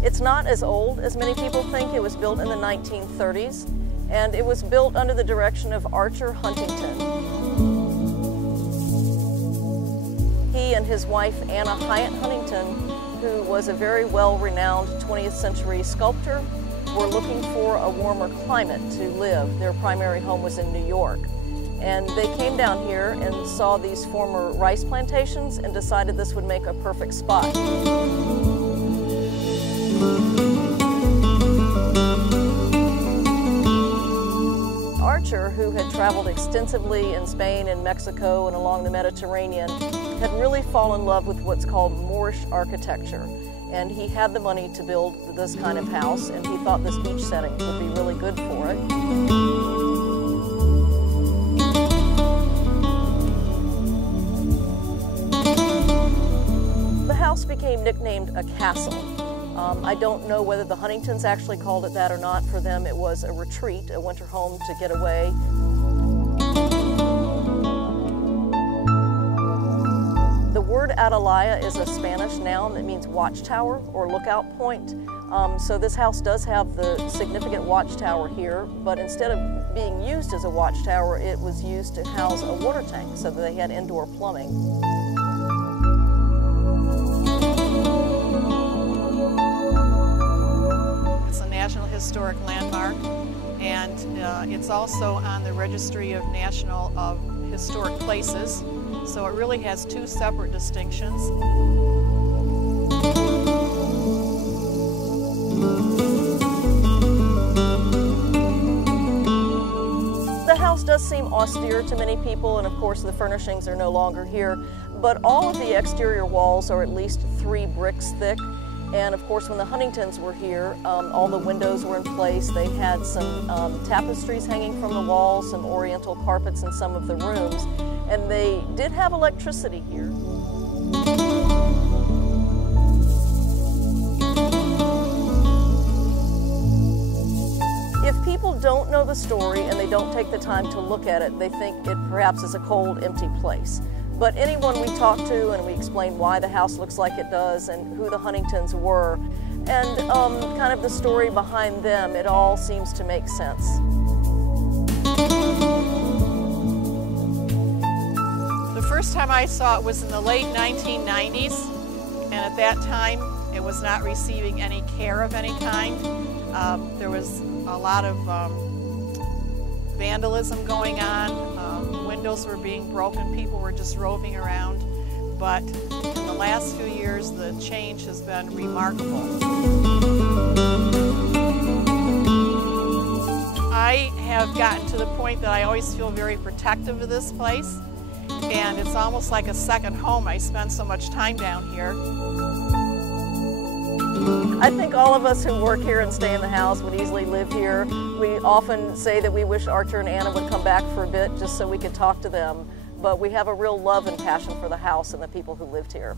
It's not as old as many people think. It was built in the 1930s, and it was built under the direction of Archer Huntington. He and his wife, Anna Hyatt Huntington, who was a very well-renowned 20th century sculptor, were looking for a warmer climate to live. Their primary home was in New York. And they came down here and saw these former rice plantations and decided this would make a perfect spot. Archer, who had traveled extensively in Spain and Mexico and along the Mediterranean, had really fallen in love with what's called Moorish architecture. And he had the money to build this kind of house, and he thought this beach setting would be really good for it. The house became nicknamed a castle. I don't know whether the Huntingtons actually called it that or not. For them, it was a retreat, a winter home to get away. The word Atalaya is a Spanish noun that means watchtower or lookout point. So this house does have the significant watchtower here, but instead of being used as a watchtower, it was used to house a water tank so that they had indoor plumbing. National Historic Landmark, and it's also on the Registry of National Historic Places, so it really has two separate distinctions. The house does seem austere to many people, and of course the furnishings are no longer here, but all of the exterior walls are at least 3 bricks thick. And of course, when the Huntingtons were here, all the windows were in place. They had some tapestries hanging from the walls, some oriental carpets in some of the rooms, and they did have electricity here. If people don't know the story and they don't take the time to look at it, they think it perhaps is a cold, empty place. But anyone we talk to and we explain why the house looks like it does and who the Huntingtons were and kind of the story behind them, it all seems to make sense. The first time I saw it was in the late 1990s, and at that time it was not receiving any care of any kind. There was a lot of vandalism going on. Windows were being broken, people were just roving around, but in the last few years the change has been remarkable. I have gotten to the point that I always feel very protective of this place, and it's almost like a second home. I spend so much time down here. I think all of us who work here and stay in the house would easily live here. We often say that we wish Archer and Anna would come back for a bit just so we could talk to them, but we have a real love and passion for the house and the people who lived here.